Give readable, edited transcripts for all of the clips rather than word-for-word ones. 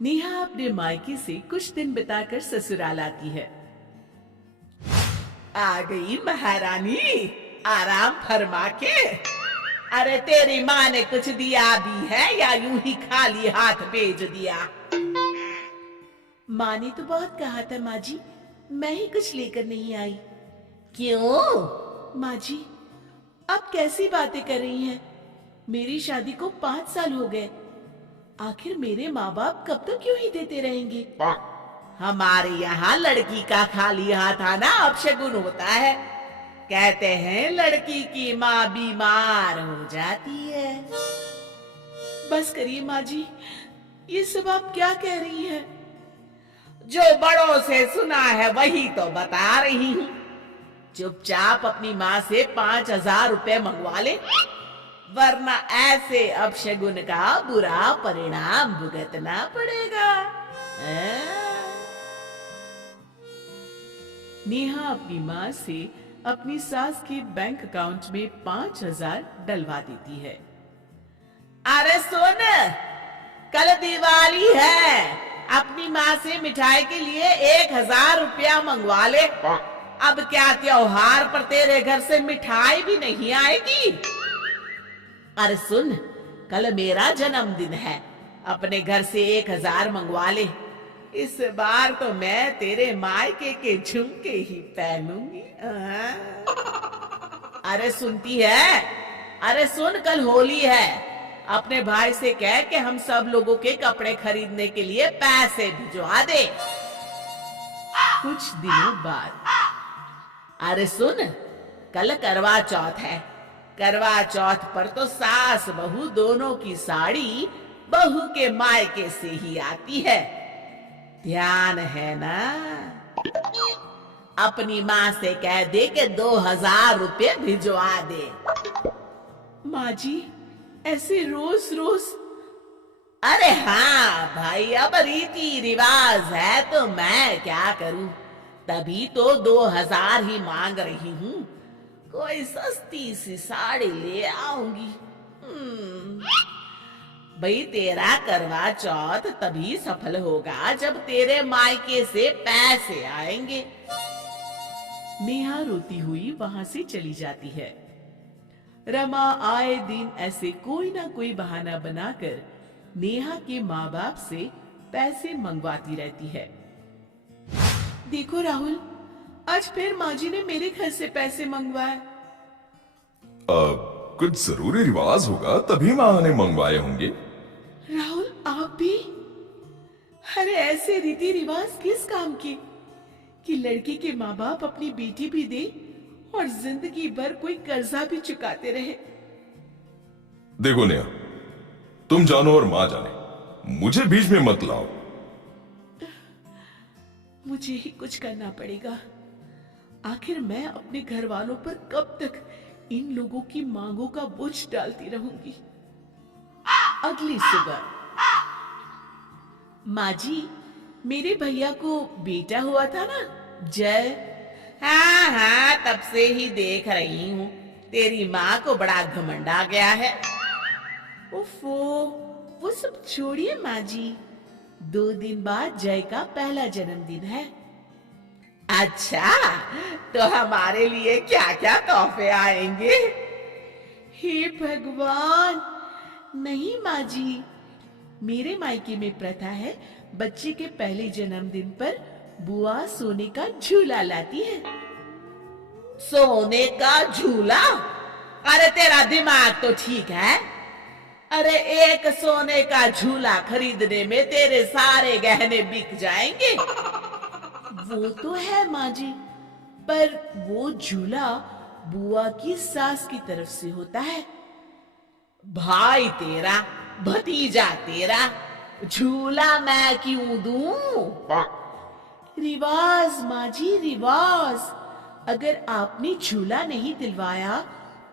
नेहा अपने मायके से कुछ दिन बिताकर ससुराल आती है। आ गई महारानी, आराम फरमा के। अरे तेरी माँ ने कुछ दिया भी है या यूं ही खाली हाथ भेज दिया? माँ ने तो बहुत कहा था माँ जी, मैं ही कुछ लेकर नहीं आई। क्यों? माँ जी, आप कैसी बातें कर रही हैं? मेरी शादी को 5 साल हो गए। आखिर मेरे माँ बाप कब तक यूं ही देते रहेंगे? हमारे यहाँ लड़की का खाली हाथ आना अपशगुन होता है। कहते हैं लड़की की माँ बीमार हो जाती है। बस करिए माँ जी, ये सब आप क्या कह रही हैं? जो बड़ों से सुना है वही तो बता रही हूँ। चुपचाप अपनी माँ से 5,000 रुपए मंगवा ले, वरना ऐसे अपशगुन का बुरा परिणाम भुगतना पड़ेगा। नेहा अपनी माँ से अपनी सास के बैंक अकाउंट में 5,000 डलवा देती है। अरे सुन, कल दिवाली है, अपनी माँ से मिठाई के लिए 1,000 रुपया मंगवा ले। अब क्या त्योहार पर तेरे घर से मिठाई भी नहीं आएगी? अरे सुन, कल मेरा जन्मदिन है, अपने घर से 1,000 मंगवा ले। इस बार तो मैं तेरे मायके के झुमके ही पहनूंगी। अरे सुनती है? अरे सुन, कल होली है, अपने भाई से कह के हम सब लोगों के कपड़े खरीदने के लिए पैसे भिजवा दे। कुछ दिनों बाद, अरे सुन, कल करवा चौथ है, करवा चौथ पर तो सास बहू दोनों की साड़ी बहू के मायके से ही आती है, ध्यान है ना? अपनी माँ से कह दे कि 2,000 रुपये भिजवा दे। माँ जी, ऐसे रोज रोज? अरे हाँ भाई, अब रीति रिवाज है तो मैं क्या करूं, तभी तो 2,000 ही मांग रही हूँ। कोई सस्ती सी साड़ी ले आऊंगी। भाई तेरा करवा चौथ तभी सफल होगा जब तेरे मायके से पैसे आएंगे। नेहा रोती हुई वहां से चली जाती है। रमा आए दिन ऐसे कोई ना कोई बहाना बनाकर नेहा के माँ बाप से पैसे मंगवाती रहती है। देखो राहुल, आज फिर माँ जी ने मेरे घर से पैसे मंगवाए। कुछ जरूरी रिवाज होगा तभी माँ ने मंगवाए होंगे। राहुल, आप भी? अरे ऐसे रीति रिवाज किस काम के कि लड़की के माँ बाप अपनी बेटी भी दे और जिंदगी भर कोई कर्जा भी चुकाते रहे। देखो नेहा, तुम जानो और माँ जाने, मुझे बीच में मत लाओ। मुझे ही कुछ करना पड़ेगा। आखिर मैं अपने घर वालों पर कब तक इन लोगों की मांगों का बोझ डालती रहूंगी। अगली सुबह, माँ जी, मेरे भैया को बेटा हुआ था ना, जय? हाँ हाँ, तब से ही देख रही हूँ, तेरी माँ को बड़ा घमंड आ गया है। ओफो, वो सब छोड़िए माँ जी, 2 दिन बाद जय का पहला जन्मदिन है। अच्छा, तो हमारे लिए क्या क्या तोहफे आएंगे? हे भगवान, नहीं माँ जी, मेरे मायके में प्रथा है, बच्चे के पहले जन्मदिन पर बुआ सोने का झूला लाती है। सोने का झूला? अरे तेरा दिमाग तो ठीक है? अरे एक सोने का झूला खरीदने में तेरे सारे गहने बिक जाएंगे। वो तो है माँ जी, पर वो झूला बुआ की सास की तरफ से होता है। भाई तेरा, भतीजा तेरा, झूला मैं क्यों दूं? रिवाज माँ जी, रिवाज। अगर आपने झूला नहीं दिलवाया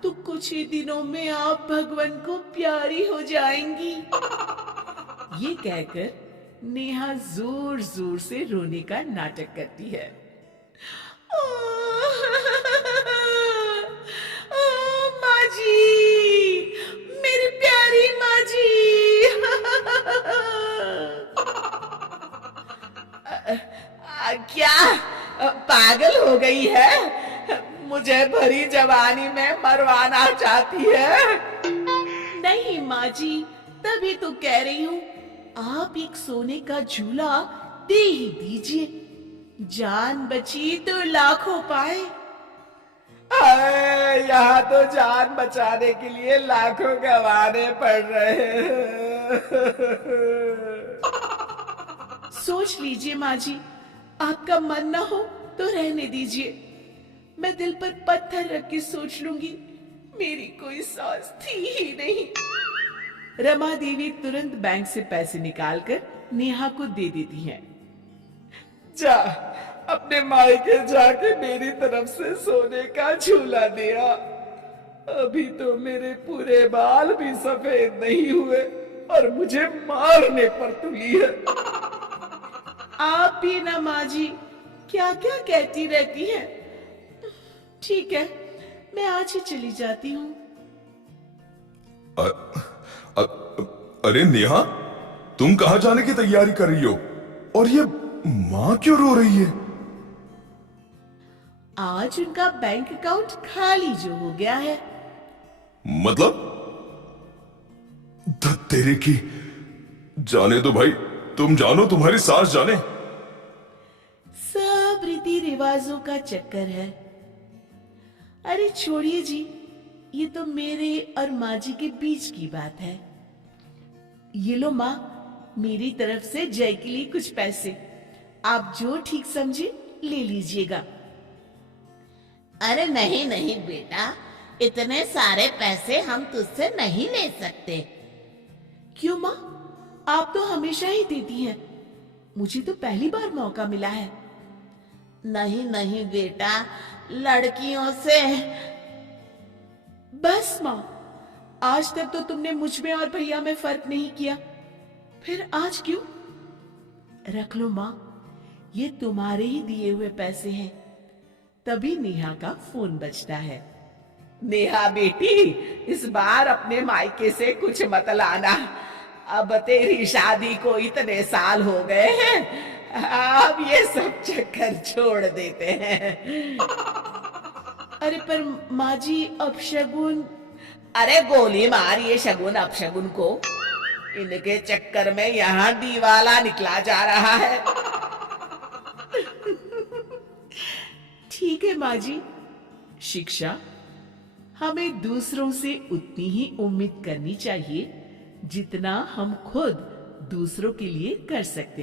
तो कुछ ही दिनों में आप भगवान को प्यारी हो जाएंगी। ये कहकर नेहा जोर जोर से रोने का नाटक करती है। माँ जी, मेरी प्यारी माँ जी। पागल हो गई है? मुझे भरी जवानी में मरवाना चाहती है? नहीं माँ जी, तभी तो कह रही हूँ, आप एक सोने का झूला दे ही दीजिए। जान बची तो लाखों पाए। यहाँ तो जान बचाने के लिए लाखों गंवाने पड़ रहे हैं। सोच लीजिए माँ जी, आपका मन ना हो तो रहने दीजिए। मैं दिल पर पत्थर रख के सोच लूंगी, मेरी कोई सास थी ही नहीं। रमा देवी तुरंत बैंक से पैसे निकालकर नेहा को दे देती हैं। जा, अपने मायके जाके मेरी तरफ से सोने का झूला दिया। अभी तो मेरे पूरे बाल भी सफेद नहीं हुए और मुझे मारने पर तुली है। आप भी ना माँ जी, क्या क्या कहती रहती हैं। ठीक है, मैं आज ही चली जाती हूँ। अरे नेहा, तुम कहाँ जाने की तैयारी कर रही हो? और ये माँ क्यों रो रही है? आज उनका बैंक अकाउंट खाली जो हो गया है। मतलब? तेरे की, जाने दो भाई, तुम जानो, तुम्हारी सास जाने। सब रीति रिवाजों का चक्कर है। अरे छोड़िए जी, ये तो मेरे और माँ जी के बीच की बात है। ये लो माँ, मेरी तरफ से जय के लिए कुछ पैसे, आप जो ठीक समझे ले लीजिएगा। अरे नहीं नहीं बेटा, इतने सारे पैसे हम तुझसे नहीं ले सकते। क्यों माँ, आप तो हमेशा ही देती हैं, मुझे तो पहली बार मौका मिला है। नहीं नहीं बेटा, लड़कियों से। बस माँ, आज तक तो तुमने मुझ में और भैया में फर्क नहीं किया, फिर आज क्यों? रख लो माँ, ये तुम्हारे ही दिए हुए पैसे हैं। तभी नेहा का फोन बजता है। नेहा बेटी, इस बार अपने मायके से कुछ मत लाना। अब तेरी शादी को इतने साल हो गए हैं, अब ये सब चक्कर छोड़ देते हैं। अरे पर माँ जी, अपशगुन। अरे गोली मार ये शगुन अपशगुन को, इनके चक्कर में यहाँ दीवाला निकला जा रहा है। ठीक है माँ जी, शिक्षा, हमें दूसरों से उतनी ही उम्मीद करनी चाहिए जितना हम खुद दूसरों के लिए कर सकते हैं।